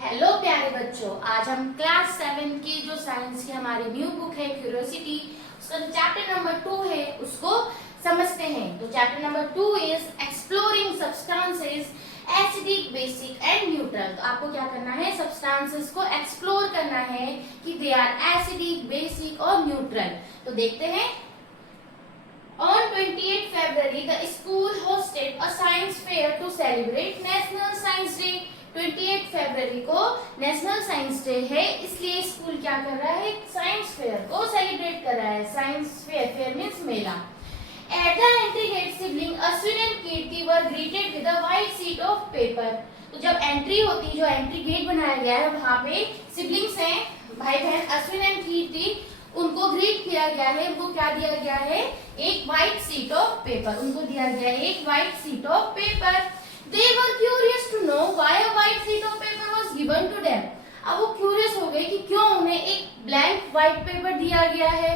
Hello प्यारे बच्चों, आज हम क्लास 7 की जो साइंस की हमारी न्यू बुक है क्यूरियोसिटी, उसका चैप्टर नंबर 2 है उसको समझते हैं। तो chapter number 2 is exploring substances acidic, basic and neutral. तो आपको क्या करना है, सब्सटेंसेस को एक्सप्लोर करना है कि दे आर एसिडिक, बेसिक और न्यूट्रल। तो देखते हैं। On 28 February, the school hosted a science fair to celebrate National Science Day. 28 फरवरी को नेशनल साइंस डे है, इसलिए स्कूल क्या कर रहा है, साइंस फेयर को सेलिब्रेट कर रहा है। Science fair, fair means Mela. At the entry gate, sibling Ashwin and Kirti were greeted with a white sheet of paper. तो जब एंट्री होती, जो एंट्री गेट बनाया गया है, वहाँ पे सिबलिंग्स हैं, भाई बहन अश्विन एंड कीर्ति, उनको ग्रीट किया गया है। उनको क्या दिया गया है, एक व्हाइट शीट ऑफ पेपर। उनको दिया गया है एक white sheet of paper. They were curious to know why a white sheet of paper was given to them. अब वो क्यूरियस हो गए कि क्यों उन्हें एक ब्लैंक व्हाइट पेपर दिया गया है।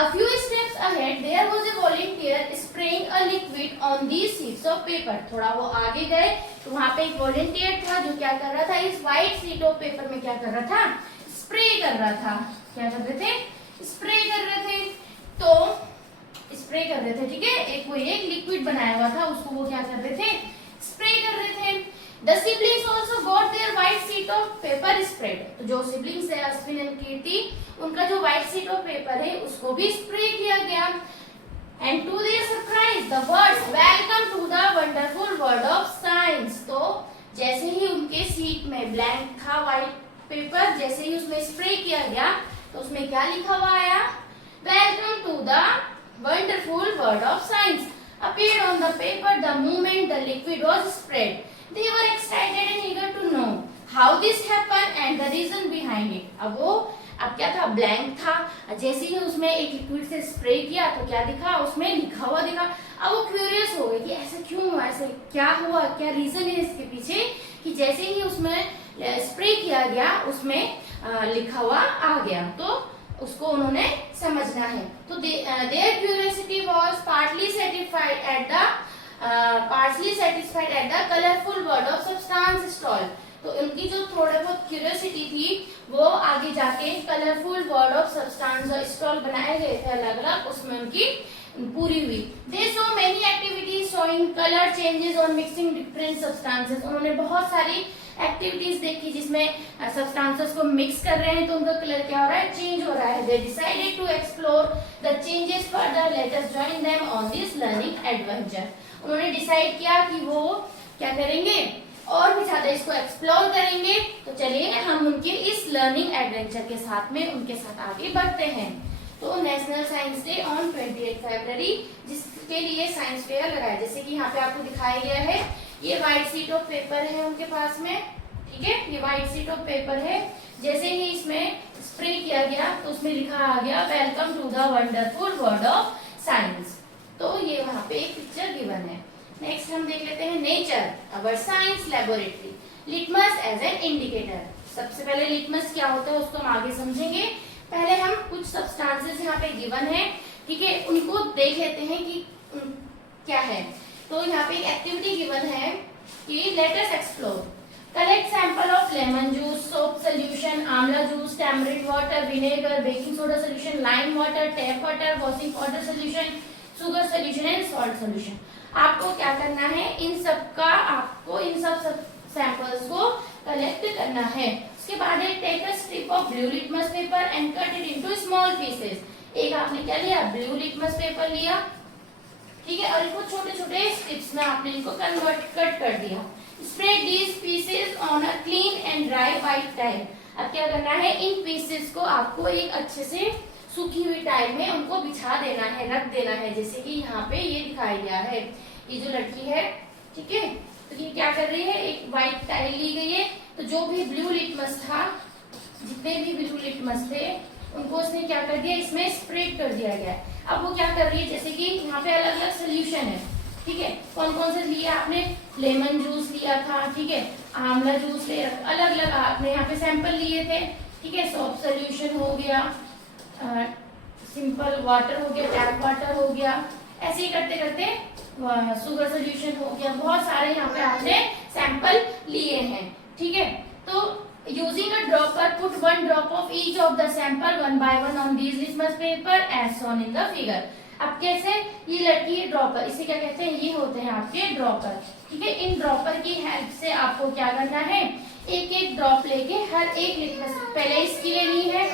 A few steps ahead, there was a volunteer spraying a liquid on these sheets of paper. थोड़ा वो आगे गए तो वहाँ पे एक वॉलंटियर था जो क्या कर रहा था, इस व्हाइट शीट ऑफ पेपर में क्या कर रहा था, स्प्रे कर रहा था। क्या कर रहे थे, स्प्रे कर रहे थे। तो स्प्रे कर रहे थे, ठीक है, एक लिक्विड बनाया हुआ था, उसको वो क्या कर रहे थे, स्प्रे कर रहे थे। The siblings also got their white sheet of paper spread. तो जो siblings है अश्विन एंड कीर्ति, उनका जो white sheet of paper है उसको भी स्प्रे किया गया। And to their surprise, the words "Welcome to the wonderful world of science." तो जैसे ही उनके शीट में ब्लैंक था व्हाइट पेपर, जैसे ही उसमें स्प्रे किया गया तो उसमें क्या लिखा हुआ आया, "Welcome to the wonderful world of science." Appeared on the paper the moment the liquid was spread. They were excited and eager to know how this happened and the reason behind it. अब क्या था, blank था। जैसे ही उसमें एक liquid से spray किया तो क्या दिखा, उसमें लिखा हुआ दिखा। अब वो क्यूरियस हो गए कि ऐसा क्यों हुआ, ऐसे क्या हुआ, क्या रीजन है इसके पीछे कि जैसे ही उसमें स्प्रे किया गया उसमें लिखा हुआ आ गया। तो उसको उन्होंने समझना है। तो there curiosity was partly satisfied at the colourful word of substance stall. तो उनकी जो थोड़े बहुत क्यूरियोसिटी थी वो आगे जाके colourful word of substance stall बनाए गए थे अलग अलग, उसमें उनकी पूरी हुई। They so many activities showing colour changes और मिक्सिंग डिफरेंट सब्सटेंसेस। उन्होंने बहुत सारी एक्टिविटीज देखी जिसमें सब्सटेंसेस को मिक्स कर रहे हैं तो उनका कलर क्या हो रहा है, चेंज हो रहा है। They decided to explore the changes further, let us join them on this learning adventure. उन्होंने डिसाइड किया कि वो क्या करेंगे, और भी ज्यादा इसको एक्सप्लोर करेंगे। तो चलिए हम उनके इस लर्निंग एडवेंचर के साथ में उनके साथ आगे बढ़ते हैं। तो नेशनल साइंस डे ऑन 28 फरवरी, जिसके लिए साइंस फेयर लगाया, जैसे कि यहाँ पे आपको दिखाया गया है, ये व्हाइट शीट ऑफ पेपर है उनके पास में, ठीक है, ये व्हाइट शीट ऑफ पेपर है। जैसे ही इसमें स्प्रे किया गया तो उसमें लिखा आ गया, welcome to the wonderful world of science. तो ये वहाँ पे एक पिक्चर गिवन है। नेक्स्ट हम देख लेते हैं nature, our science laboratory, litmus as an indicator. सबसे पहले लिटमस क्या होता है उसको हम आगे समझेंगे। पहले हम कुछ सब्सटेंसेस यहाँ पे गिवन है, ठीक है, उनको देख लेते हैं कि क्या है। तो यहाँ पे एक एक्टिविटी गिवन है कि let us explore, collect sample of lemon juice, soap solution, आंवला juice, tamarind water, vinegar, baking soda solution, lime water, tap water, washing powder solution, sugar solution and salt solution. आपको क्या करना है, इन सब samples को collect करना है। उसके बाद take a strip of blue litmus paper and cut it into small pieces. एक आपने क्या लिया, ब्लू लिटमस पेपर लिया, ठीक है, और इसको छोटे छोटे स्ट्रिप्स में आपने इनको कट कर दिया। Spread these pieces on a clean and dry white tile. अब क्या करना है, इन पीसेस को आपको एक अच्छे से सूखी हुई टाइल में उनको बिछा देना है, रख देना है, जैसे कि यहाँ पे ये दिखाया गया है। ये जो लड़की है, ठीक है, तो ये क्या कर रही है, एक व्हाइट टाइल ली गई है, तो जो भी ब्लू लिटमस था, जितने भी ब्लू लिटमस थे उनको उसने क्या कर दिया, इसमें स्प्रेड कर दिया गया है। अब वो क्या कर रही है, जैसे कि यहाँ पे अलग अलग सोल्यूशन है, ठीक है, कौन कौन से लिया आपने, लेमन जूस लिया था, ठीक है, आंवला जूस ले, अलग अलग आपने यहाँ पे सैंपल लिए थे, ठीक है, सोप सोल्यूशन हो गया, सिंपल वाटर हो गया, टैप वाटर हो गया, ऐसे ही करते करते शुगर सोल्यूशन हो गया, बहुत सारे यहाँ पे आपने सैंपल लिए हैं, ठीक है। तो each of the sample one by one on these litmus paper as shown in the figure. अब कैसे, ये लड़की है ड्रॉपर, इसे क्या कहते हैं, ये होते हैं आपके ड्रॉपर, ठीक है। इन ड्रॉपर की हेल्प से आपको क्या करना है, एक एक ड्रॉप लेके हर एक लिटमस, पहले इसकी लेनी है,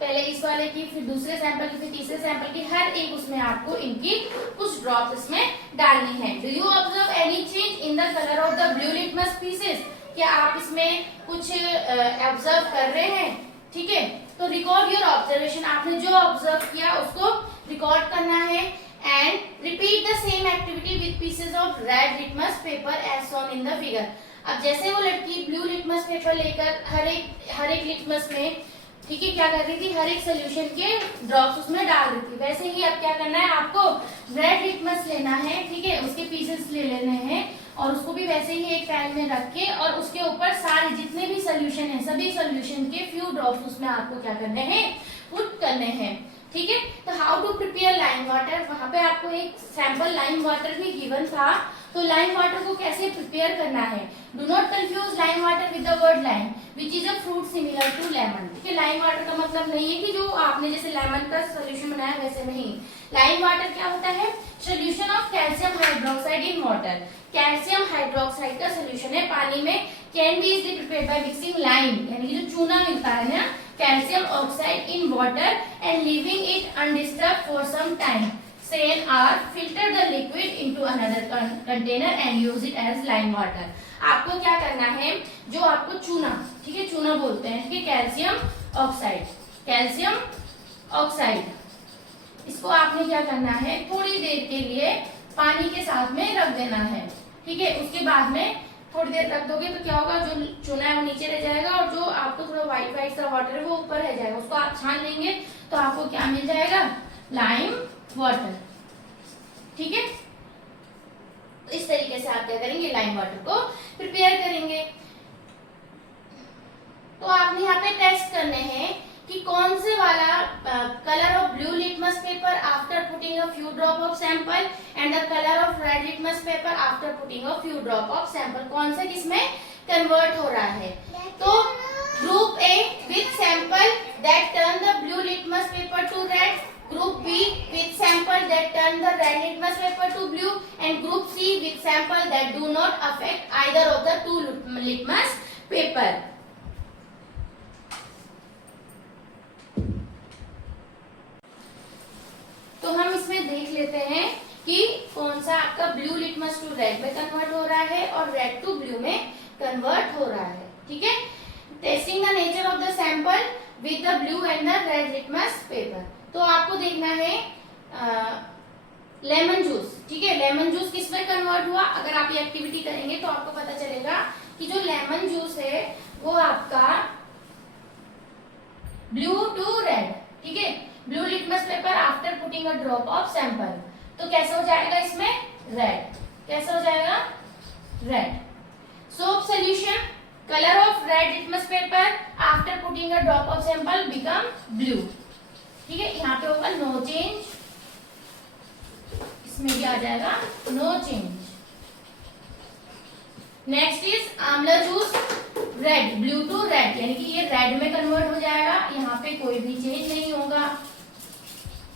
पहले इस वाले की, फिर दूसरे सैंपल की, फिर तीसरे सैंपल की, हर एक उसमें आपको इनकी कुछ ड्रॉप इसमें डालनी है। Do you observe any change in the colour of the blue litmus pieces? क्या आप इसमें कुछ ऑब्जर्व कर रहे हैं, ठीक है। तो रिकॉर्ड योर ऑब्जर्वेशन, आपने जो ऑब्जर्व किया उसको रिकॉर्ड करना है। And repeat the same activity with pieces of red litmus paper as shown in the figure. अब जैसे वो लड़की ब्लू लिटमस पेपर लेकर हर एक लिटमस में, ठीक है, क्या कर रही थी, हर एक सोल्यूशन के ड्रॉप्स उसमें डाल रही थी, वैसे ही अब क्या करना है, आपको रेड लिटमस लेना है, ठीक है, उसके पीसेस ले लेने हैं और उसको भी वैसे ही एक पैन में रख के और उसके ऊपर सारे जितने भी सोल्यूशन है, सभी सोल्यूशन के फ्यू ड्रॉप्स उसमें आपको क्या करने हैं, पुट करने हैं, ठीक है। तो how to prepare lime water, वहां पे आपको एक सैंपल लाइम वाटर भी गिवन था, तो लाइम वाटर को कैसे प्रिपेयर करना है। Do not confuse lime water with the word lime which is a fruit similar to lemon, ठीक है। लाइम वाटर का मतलब नहीं है कि जो आपने जैसे लेमन का सोल्यूशन बनाया वैसे नहीं। लाइम वाटर क्या होता है, solution of calcium hydroxide in water, calcium hydroxide का सोल्यूशन है पानी में, can be easily prepared by mixing lime, यानी कि जो चूना मिलता है ना, calcium oxide in water and leaving it undisturbed for some time, strain or filter the liquid into another container and use it as lime water। आपको क्या करना है, जो आपको चूना, ठीक है, चूना बोलते हैं, ठीक है, कैल्शियम ऑक्साइड, कैल्शियम ऑक्साइड, इसको आपने क्या करना है, थोड़ी देर के लिए पानी के साथ में रख देना है, ठीक है। उसके बाद में थोड़ी देर रख दोगे तो क्या होगा, जो चूना है वो नीचे रह जाएगा और जो आपको थोड़ा व्हाइट व्हाइट सा वाटर है वो ऊपर रह जाएगा, उसको आप छान लेंगे तो आपको क्या मिल जाएगा, लाइम वाटर, ठीक है। तो इस तरीके से आप क्या करेंगे, लाइम वाटर को प्रिपेयर करेंगे। तो आपने यहाँ पे टेस्ट करने हैं कि कौन से वाला colour of blue litmus paper after putting a few drop of sample and the colour of red litmus paper after putting a few drop of sample, कौन सा किसमें कन्वर्ट हो रहा है। तो group A with sample that turn the blue litmus paper to red, group B with sample that turn the red litmus paper to blue, and group C with sample that do not affect either of the two litmus paper। तो हम इसमें देख लेते हैं कि कौन सा आपका ब्लू लिटमस टू रेड में कन्वर्ट हो रहा है और रेड टू ब्लू में कन्वर्ट हो रहा है, ठीक है। Testing the nature of the sample with the blue and the red litmus paper. तो आपको देखना है लेमन जूस, ठीक है, लेमन जूस किस में कन्वर्ट हुआ, अगर आप ये एक्टिविटी करेंगे तो आपको पता चलेगा कि जो लेमन जूस है वो आपका ब्लू टू रेड, ठीक है, blue litmus paper after putting a drop of sample, तो कैसे हो जाएगा इसमें, रेड, कैसे हो जाएगा, red. Soap solution, colour of red litmus paper after putting a drop of sample become blue, ठीक है, यहाँ पे होगा नो चेंज, इसमें भी आ जाएगा no change. Next is amla juice, red, blue to red, यानी कि ये रेड में कन्वर्ट हो जाएगा, यहाँ पे कोई भी चेंज नहीं होगा,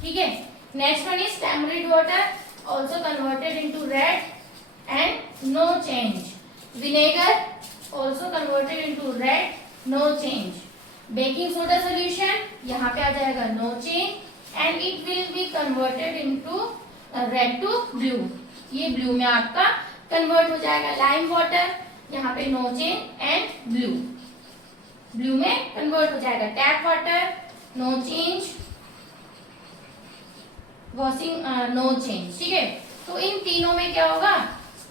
ठीक है। Next one is tamarind water, also converted into red and no change. Vinegar, also converted into red, no change. Baking soda solution, यहाँ पे आ जाएगा no change and it will be converted into red to blue, ये blue में आपका convert हो जाएगा। Lime water, यहाँ पे no change and blue, blue में कन्वर्ट हो जाएगा। Tap water, no change, washing no change, ठीक है। तो इन तीनों में क्या होगा,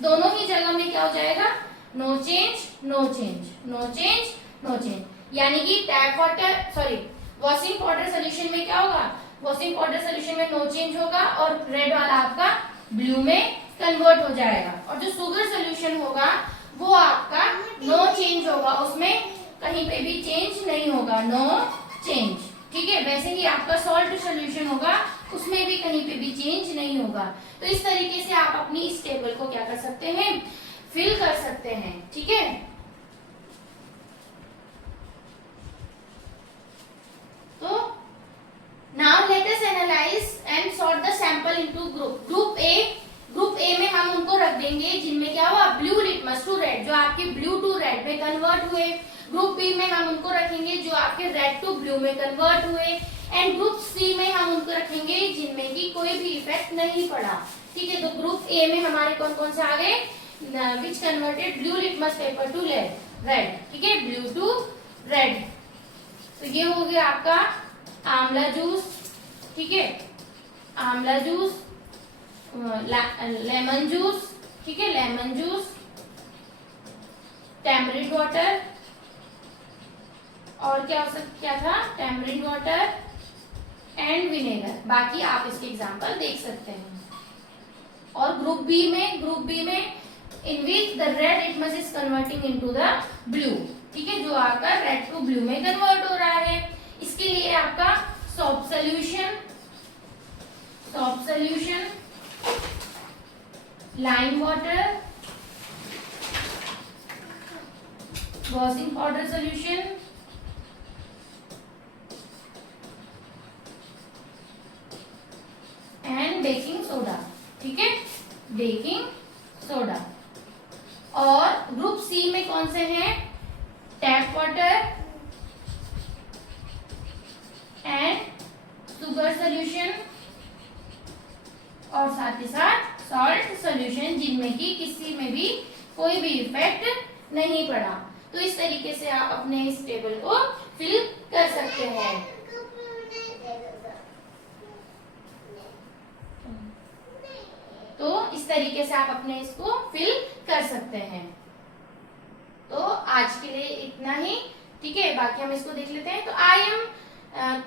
दोनों ही जगह में क्या हो जाएगा, no change no change, no change no change, यानी कि tap water, sorry, washing powder solution में क्या होगा, वॉशिंग पाउडर सोल्यूशन में नो चेंज होगा और रेड वाला आपका ब्लू में कन्वर्ट हो जाएगा, और जो शुगर सोल्यूशन होगा वो आपका नो चेंज होगा, उसमें कहीं पे भी चेंज नहीं होगा, नो चेंज, ठीक है। वैसे ही आपका सॉल्ट सोल्यूशन होगा, उसमें भी कहीं पे भी चेंज नहीं होगा। तो इस तरीके से आप अपनी इस टेबल को क्या कर सकते हैं, फिल कर सकते हैं, ठीक है। ग्रुप बी में हम उनको रखेंगे जो आपके रेड टू ब्लू में कन्वर्ट हुए, एंड ग्रुप सी में हम उनको रखेंगे जिनमें की कोई भी इफेक्ट नहीं पड़ा। ठीक है, तो ग्रुप ए में हमारे कौन कौन से आ गए, which converted blue litmus paper to red. ठीक है, ब्लू टू रेड। तो ये हो गया आपका आंवला जूस, ठीक है, आंवला जूस, लेमन जूस, ठीक है, लेमन जूस, टैमरिंड वाटर, और क्या था, टैमरिंड वाटर एंड विनेगर। बाकी आप इसके एग्जांपल देख सकते हैं। और ग्रुप बी में in which the red litmus is converting into the blue. ठीक है, जो आपका रेड टू ब्लू में कन्वर्ट हो रहा है, इसके लिए आपका soap solution, lime water, washing powder solution, and baking soda. ठीक है, बेकिंग सोडा। और ग्रुप सी में कौन से हैं, tap water and sugar solution, और साथ ही साथ सॉल्ट सोल्यूशन, जिनमें की किसी में भी कोई भी इफेक्ट नहीं पड़ा। तो इस तरीके से आप अपने इस टेबल को फिल कर सकते हैं। तो इस तरीके से आप अपने इसको फिल कर सकते हैं। तो आज के लिए इतना ही, ठीक है, बाकी हम इसको देख लेते हैं। तो I am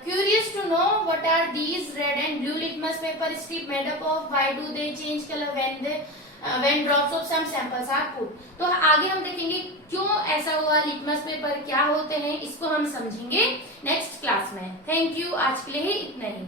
curious to know what are these red and blue litmus paper strip made up of, why do they change color when drops of some samples are put। तो आगे हम देखेंगे क्यों ऐसा हुआ, लिटमस पेपर क्या होते हैं, इसको हम समझेंगे नेक्स्ट क्लास में। थैंक यू, आज के लिए ही इतना ही।